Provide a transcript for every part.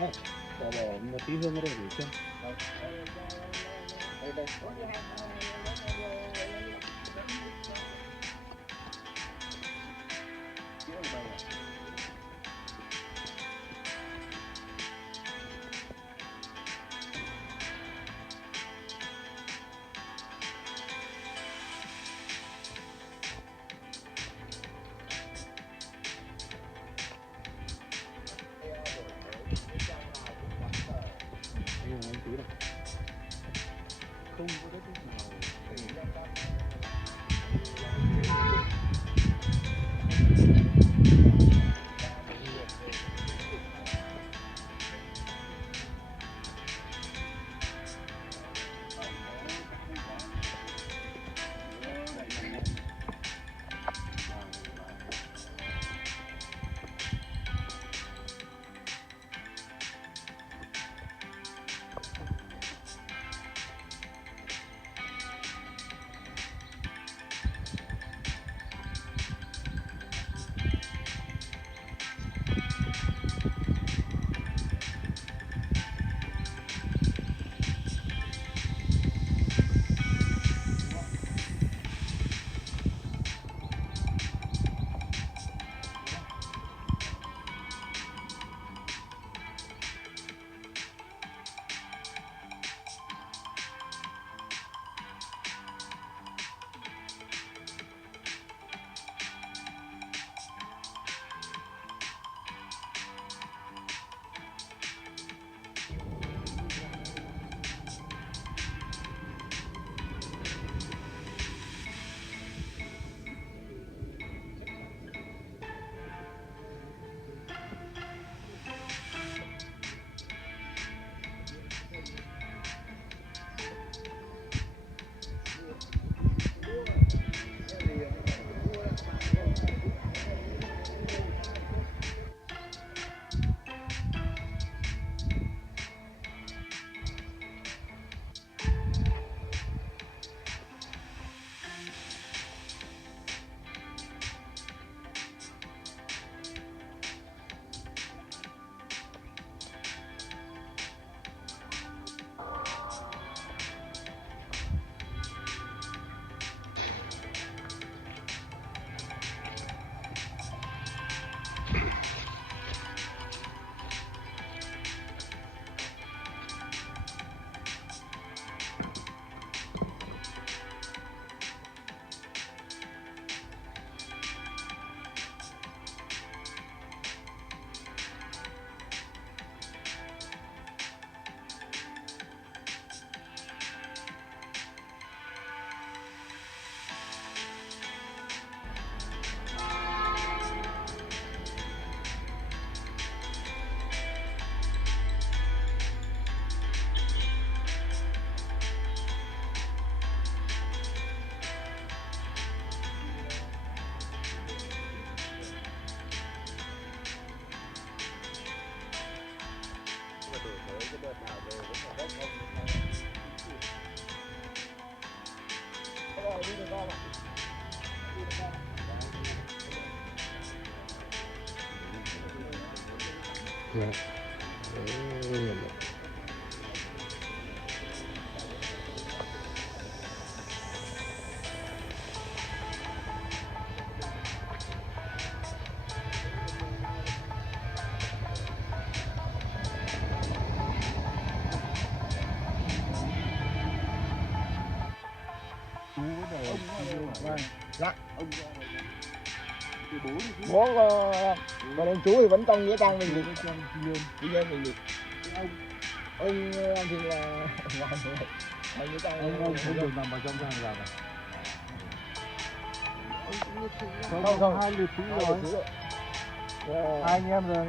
một tí hương ở đây đủ chưa? Không có đất nào. Dạ. Bố còn ông chú thì vẫn trong nghĩa trang mình đi. Đi lên mình đi. Ông thì là ngoài rồi. Ngoài nghĩa trang Ông không được nằm vào trong trang già này. Không, hai liệt sĩ rồi. Hai anh em rồi.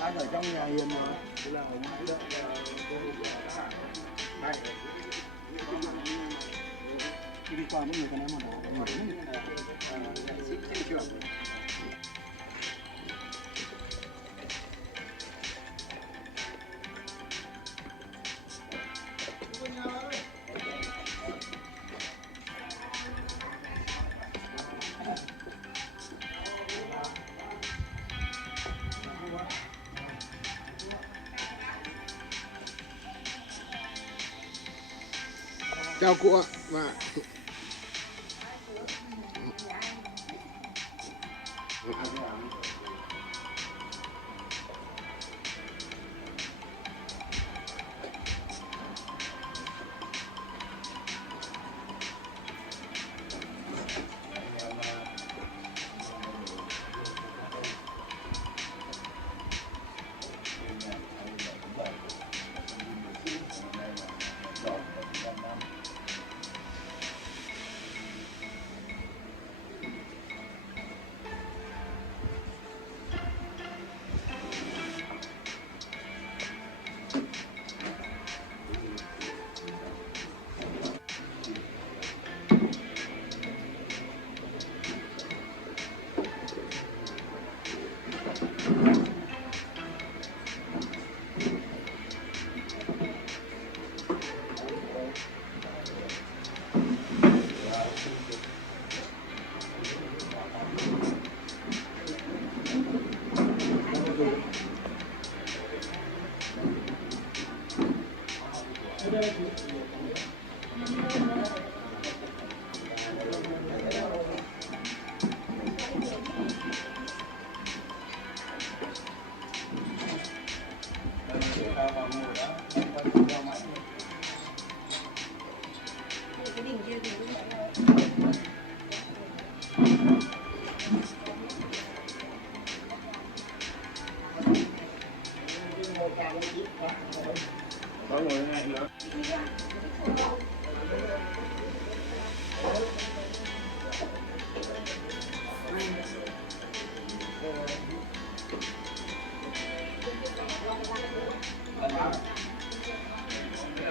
Anh ở trong nhà Hiền mà. Là ở ngoài đợi đây. Đi qua mấy người con em mà đó. Chào cụ ạ. Và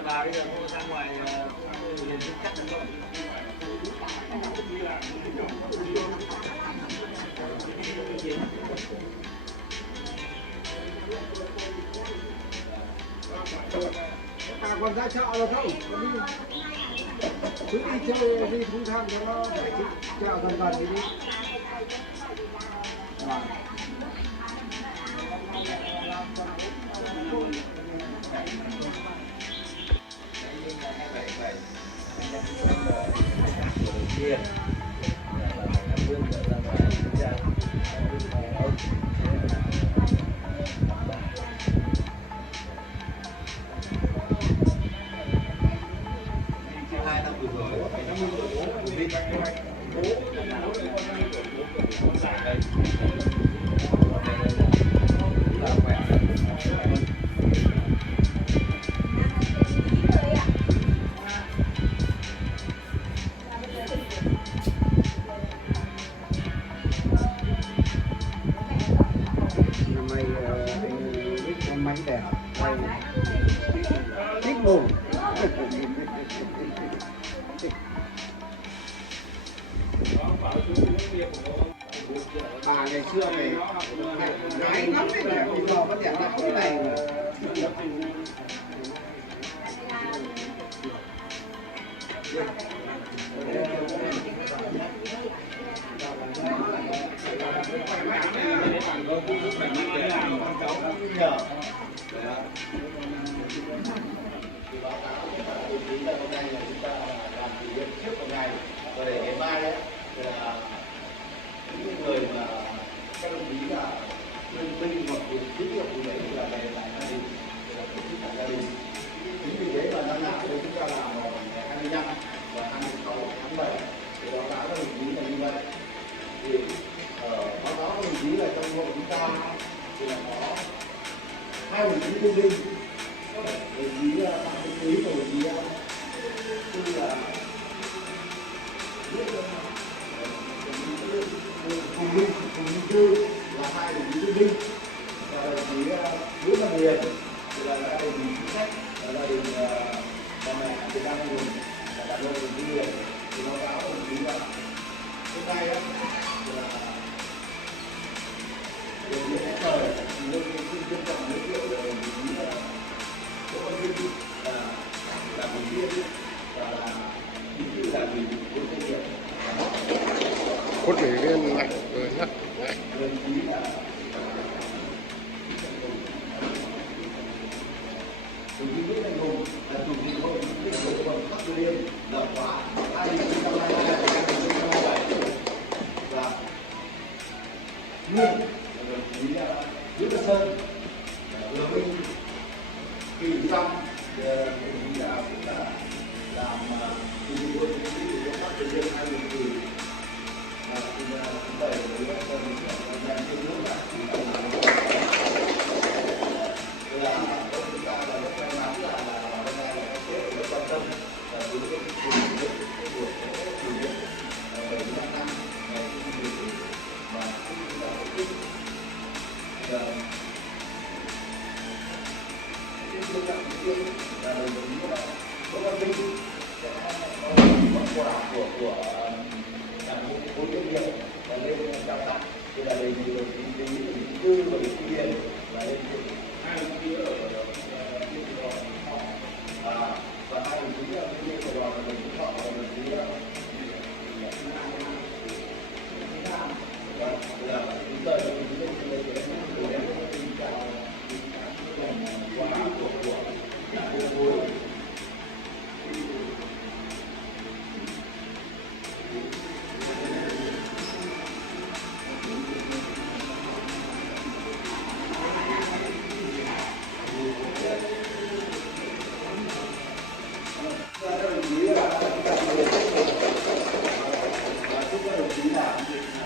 bà bây giờ cô ra ngoài liền cắt được rồi. Còn ra chợ rồi không? Cứ đi chơi đi không tham cho nó giải thích chợ dần dần đi. Máy đẹp, thích ngủ. Ngày xưa này gái lắm đấy, bây giờ có đẹp lắm cái này. Những người mà các đồng chí là đơn vị hoặc là tín hiệu của đấy là về tại gia đình, là tổ chức tại gia đình. Chính vì thế mà năm nào chúng ta làm vào ngày 25 và 26 tháng 7 thì báo cáo các đồng chí là như vậy. Thì báo cáo các đồng chí là trong hội chúng ta thì là có 2 đồng chí thương binh, đồng chí Phạm Thị Quý và đồng chí Tư là cùng cư là Thương binh, và đồng chí Nguyễn Văn Hiền thì là gia đình chính sách, là gia đình bà mẹ Việt Nam Hùng, và cảm ơn đồng chí Hiền thì báo cáo đồng chí là hôm nay là được những cái thời nhưng xin trân trọng giới thiệu là đồng chí Đỗ Văn Vinh là ủy viên và là bí thư đảng ủy khối doanh nghiệp. Khuất ủy viên này rồi nhá. Đồng chí là đồng chí Nguyễn Thanh Hùng là chủ tịch hội liên hiệp phụ nữ Bắc Từ Liêm lập khóa 2022-2027 và nguyên đồng chí Nguyễn Văn Sơn vừa mới kỳ xong đồng chí cũng là làm chủ tịch hội liên hiệp phụ nữ Bắc Từ Liêm 2010 và cũng đẩy với các đơn vị đang trên nước là chúng ta là chúng ta là rất may mắn là hôm nay là các sếp rất quan tâm và với cái buổi kỷ niệm 75 năm ngày sinh của Chủ và cũng là tổ chức và cái chương trình đầu tiên là đồng chí Đỗ Văn Vinh sẽ có món quà của đảng bộ khối doanh nghiệp và lên trao tặng thì là đề nghị đồng chí Tư và đồng chí Hiền là lên hai đồng chí ở Liên Sài Gòn và hai đồng chí ở Liên Sài Gòn là đồng chí Thọ và đồng chí Nam và là chúng tôi đồng chí lên từ em xin chào quà của đảng bộ khối.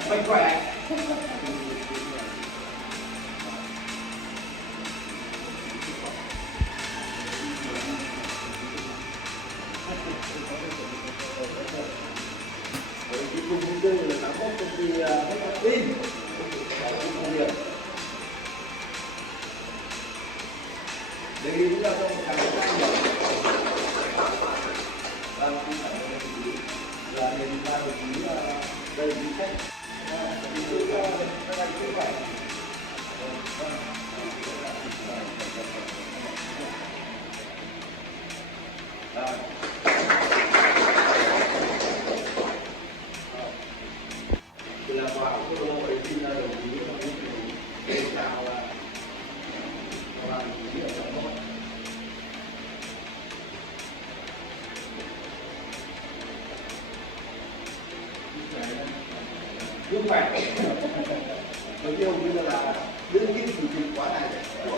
Mạnh khỏe. Cùng công ty là giám đốc công ty Technopin công nghiệp. Đề nghị chúng ta trong một tháng là đề nghị ba đồng chí đây chính sách thì là vào cái lô hội xin đồng chí để chào là đồng chí ở trong đó. Không phải nói chung như là đương kim chủ tịch khóa này của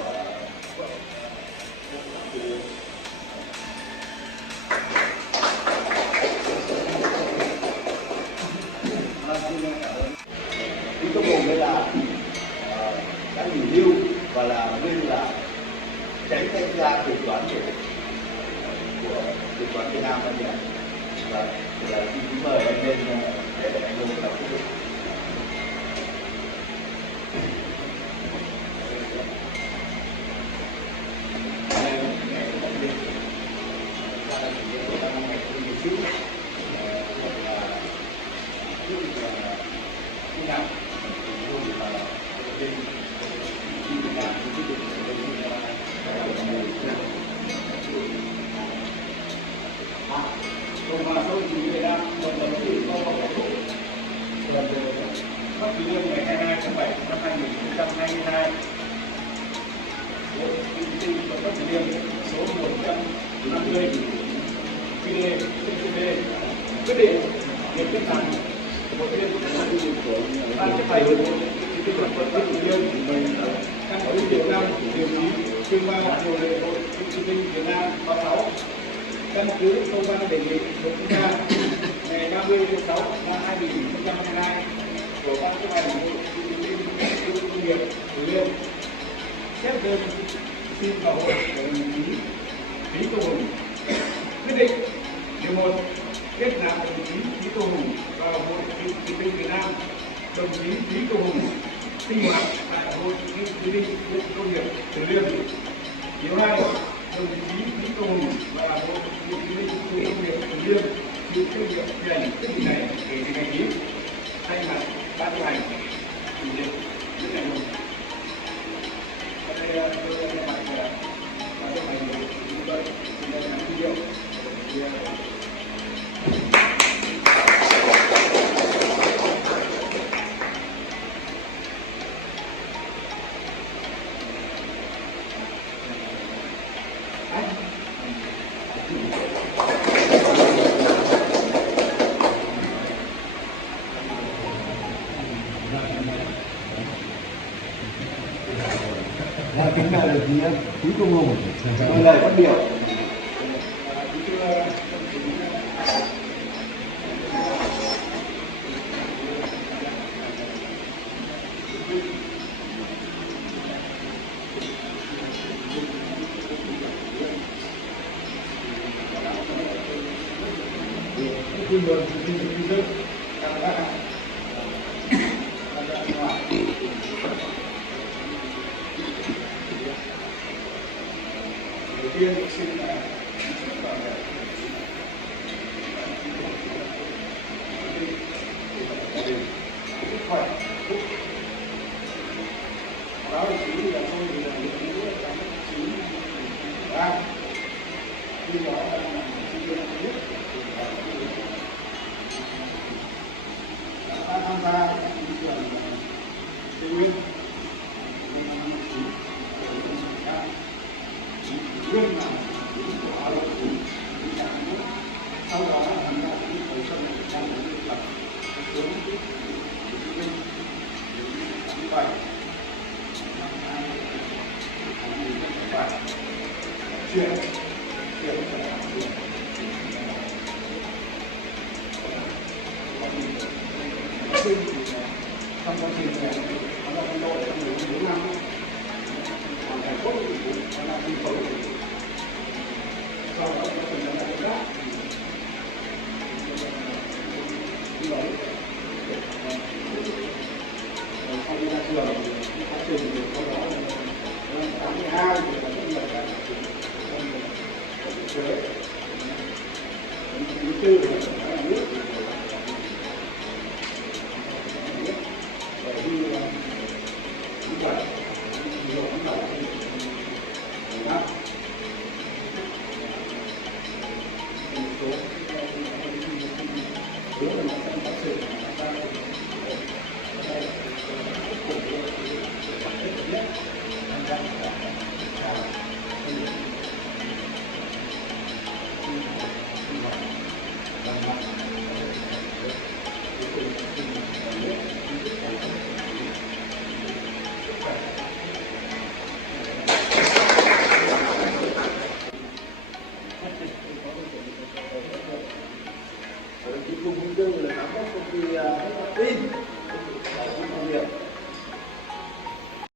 Lý Công Hùng đây là đã nghỉ hưu và là nguyên là tránh thanh tra kiểm toán của kiểm toán Việt Nam anh em và xin mời anh lên để anh Hùng làm quyết định. Cộng hòa xã hội chủ nghĩa Việt Nam vận động từ câu hỏi hạnh phúc lần Bắc Từ Liêm ngày 22 tháng 7 năm 2022. Hội Kinh sinh quận Bắc Từ Liêm số 150 QD quyết định việc kết nạp một viên ban chấp hành Hội Kinh sinh quận Bắc Từ Liêm căn cứ Việt Nam điều chí chương 3 điều lệ Hội Kinh sinh Việt Nam báo cáo căn cứ công văn đề nghị của chúng ta ngày 30 tháng 6 năm 2022 của ban chấp hành Hội Công nghiệp Từ Liêm xét đơn xin vào hội của đồng chí Lý Công Hùng. Quyết định điều 1 kết nạp đồng chí Lý Công Hùng vào Hội Cựu chiến binh Việt Nam. Đồng chí Lý Công Hùng sinh hoạt tại hội nghị quy định công nghiệp Từ Liêm. Điều 2, đồng chí Lý Công Hùng và hội nghị quy định công nghiệp Từ Liêm chịu trách nhiệm thi hành quyết định này kể từ ngày ký. Thay mặt ban chấp hành chủ nhiệm quyết định này. Đây tôi thay mặt ban chấp hành như vậy xin được huy hiệu. Kính mời đồng chí Lý Công Hùng Tôi lời phát biểu. Đầu tiên xin khỏe báo đồng chí là tôi thì là những đồng chí ba khi đó là sinh viên thứ nhất đã tham gia thị trường Tây Nguyên nguyên là của Hà Nội sau đó tham gia những cầu sân trong những lập hướng như vậy chuyển trong quá trình này nó là quân đội trong 14 năm hoàn thành tốt nhiệm vụ nó là kinh phối sau đó nó thành ra công tác như vậy sau khi ra trường quá trình thì sau đó năm 82 thì là rất nhiều các thuế thứ tư là